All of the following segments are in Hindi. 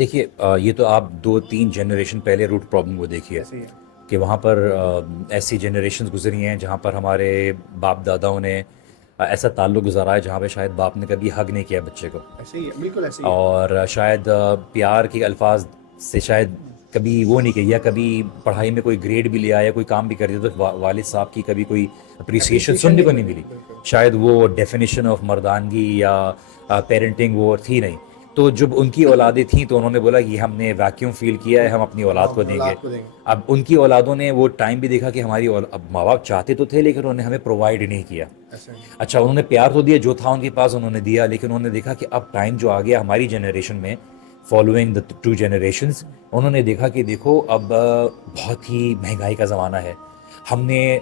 देखिए ये तो आप 2-3 जनरेशन पहले रूट प्रॉब्लम को देखिए ऐसे ही है। कि वहाँ पर ऐसी जनरेशन गुजरी हैं जहाँ पर हमारे बाप दादाओं ने ऐसा ताल्लुक गुजारा है जहाँ पे शायद बाप ने कभी हग नहीं किया बच्चे को। ऐसे ही है, बिल्कुल ऐसे ही है। और शायद प्यार के अल्फाज से शायद कभी वो नहीं किया, कभी पढ़ाई में कोई ग्रेड भी लिया या कोई काम भी कर दिया तो वालिद साहब की कभी कोई अप्रिसिएशन अप्रिसिएशन सुनने नहीं को नहीं मिली, मिली। बिल्कुल। शायद वो डेफिनेशन ऑफ मर्दानगी या पेरेंटिंग वो थी नहीं। तो जब उनकी औलादें थीं तो उन्होंने बोला कि हमने वैक्यूम फील किया है, हम अपनी अब औलाद हम को देंगे। औलाद को देंगे। अब उनकी औलादों ने वो टाइम भी देखा कि हमारी अब माँ बाप चाहते तो थे लेकिन उन्होंने हमें प्रोवाइड नहीं किया। ऐसे ही। अच्छा, उन्होंने प्यार तो दिया, जो था उनके पास उन्होंने दिया, लेकिन उन्होंने देखा कि अब टाइम जो आ गया हमारी जनरेशन में, फॉलोइंग द टू जनरेशंस, उन्होंने देखा कि देखो अब बहुत ही महंगाई का ज़माना है। हमने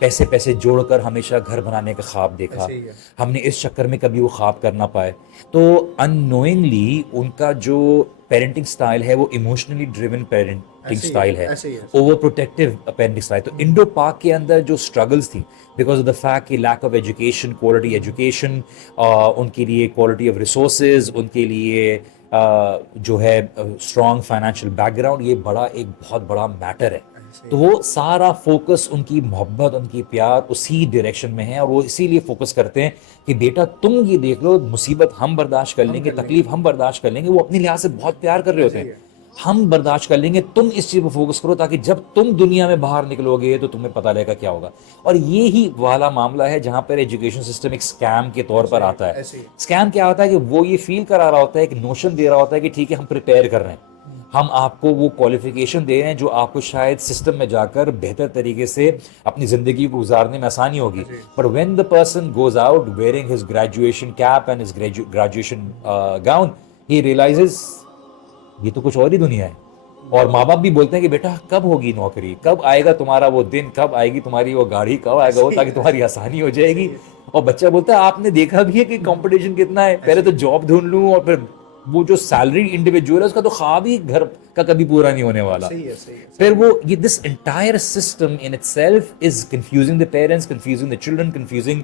पैसे पैसे जोड़कर हमेशा घर बनाने का ख्वाब देखा, ऐसे ही है। हमने इस चक्कर में कभी वो ख्वाब कर ना पाए। तो अननोइंगली उनका जो पेरेंटिंग स्टाइल है वो इमोशनली ड्रिवन पेरेंटिंग ऐसे ही है। स्टाइल है, ऐसे ही है। ऐसे ही ओवर प्रोटेक्टिव पेरेंटिंग स्टाइल। तो इंडो पाक के अंदर जो स्ट्रगल्स थी बिकॉज ऑफ द फैक्ट कि lack of education, quality education, उनके लिए क्वालिटी ऑफ रिसोर्सेज, उनके लिए जो है स्ट्रॉन्ग फाइनेंशियल बैकग्राउंड, ये बड़ा एक बहुत बड़ा मैटर है। ऐसे ही तो है। वो सारा फोकस, उनकी मोहब्बत, उनकी प्यार उसी डायरेक्शन में है और वो इसीलिए फोकस करते हैं कि बेटा तुम ये देख लो, मुसीबत हम बर्दाश्त कर हम लेंगे, कर लेंगे। तकलीफ हम बर्दाश्त कर लेंगे। वो अपने लिहाज से बहुत प्यार कर रहे होते ऐसे ही हैं। है। हम बर्दाश्त कर लेंगे, तुम इस चीज पर फोकस करो ताकि जब तुम दुनिया में बाहर निकलोगे तो तुम्हें पता लगेगा क्या होगा। और ये ही वाला मामला है जहां पर एजुकेशन सिस्टम एक स्कैम के तौर पर ऐसे ही आता है। ऐसे ही है। स्कैम क्या होता है कि वो ये फील करा रहा होता है, एक नोशन दे रहा होता है कि ठीक है हम प्रिपेयर कर रहे हैं, हम आपको वो क्वालिफिकेशन दे रहे हैं जो आपको शायद सिस्टम में जाकर बेहतर तरीके से अपनी ज़िंदगी को गुजारने में आसानी होगी। ऐसे ही। पर when the person goes out wearing his graduation cap and his graduation gown, he realises ये तो कुछ और ही दुनिया है। और माँ बाप भी बोलते हैं कि बेटा कब होगी नौकरी, कब आएगा तुम्हारा वो दिन, कब आएगी तुम्हारी वो गाड़ी, कब आएगा वो, ऐसे ही ताकि है। तुम्हारी आसानी हो ऐसे जाएगी। ही है। और बच्चा बोलता है आपने देखा भी है कि कंपटीशन कितना है, पहले ऐसे तो ही है। जॉब ढूंढ लूं और फिर वो जो सैलरी इंडिविजुअल है उसका तो ख्वाब ही घर का कभी पूरा नहीं होने वाला। सही है। सही है। फिर सही वो है। ये this entire system in itself is confusing the parents, confusing the children, confusing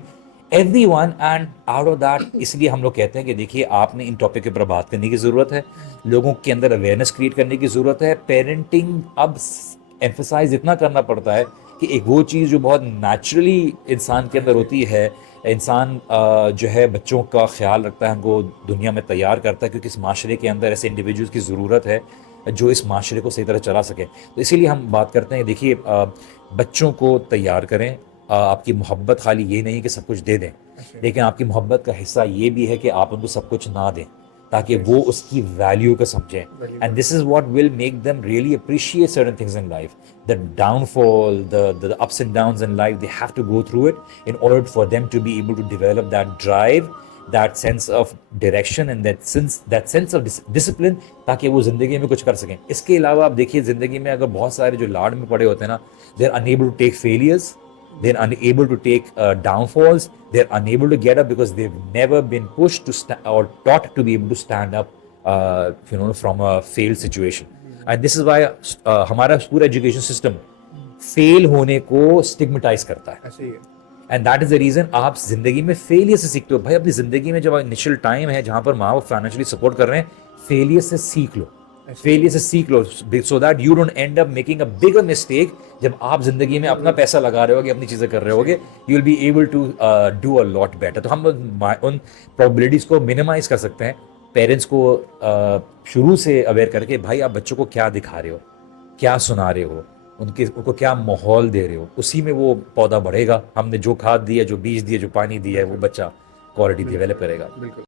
everyone and out of that. इसलिए हम लोग कहते हैं कि देखिए आपने इन टॉपिक के ऊपर बात करने की ज़रूरत है, लोगों के अंदर अवेयरनेस क्रिएट करने की ज़रूरत है। पेरेंटिंग अब एम्फसाइज इतना करना पड़ता है कि एक वो चीज़ जो बहुत नेचुरली इंसान के अंदर ऐसे ही होती है, इंसान जो है बच्चों का ख्याल रखता है, उनको दुनिया में तैयार करता है, क्योंकि इस माशरे के अंदर ऐसे इंडिविजुअल्स की ज़रूरत है जो इस माशरे को सही तरह चला सके। तो इसीलिए हम बात करते हैं, देखिए बच्चों को तैयार करें। आपकी मोहब्बत खाली ये नहीं कि सब कुछ दे दें, ऐसे ही। लेकिन आपकी मोहब्बत का हिस्सा ये भी है कि आप उनको सब कुछ ना दें ताकि यस। वो उसकी वैल्यू को समझें। वैल्यू एंड कर। This is what will make them really appreciate certain things in life. The downfall, the ups and downs in life, they have to go through it in order for them to be able to develop that drive, that sense of direction and that sense of discipline, ताकि वो ज़िंदगी में कुछ कर सकें। इसके अलावा आप देखिए ज़िंदगी में अगर बहुत सारे जो लाड में पड़े होते हैं ना, they are unable to take failures, they're unable to take downfalls, they're unable to get up because they've never been pushed to or taught to be able to stand up from a failed situation. And this is why हमारा पूरा एजुकेशन सिस्टम फेल होने को स्टिग्मेटाइज करता है। ऐसे ही है। And that is the reason आप जिंदगी में फेलियर से सीखते हो। भाई अपनी जिंदगी में जब इनिशियल टाइम है जहां पर माँ बाप फाइनेंशियली सपोर्ट कर रहे हैं, फेलियर से सीख लो, ऐसे ही फेलियर से सीख लो, so that you don't end up making a bigger mistake. जब आप जिंदगी में अपना पैसा लगा रहे होगे, अपनी चीजें कर रहे होगे, you will be able to do a lot better. तो हम उन प्रोबेबिलिटीज को मिनिमाइज कर सकते हैं पेरेंट्स को शुरू से अवेयर करके, भाई आप बच्चों को क्या दिखा रहे हो, क्या सुना रहे हो, उनको क्या माहौल दे रहे हो, उसी में वो पौधा बढ़ेगा। हमने जो खाद दी है, जो बीज दिए, जो पानी दिया है, वो बच्चा क्वालिटी बिल्कुल। डेवलप करेगा। बिल्कुल।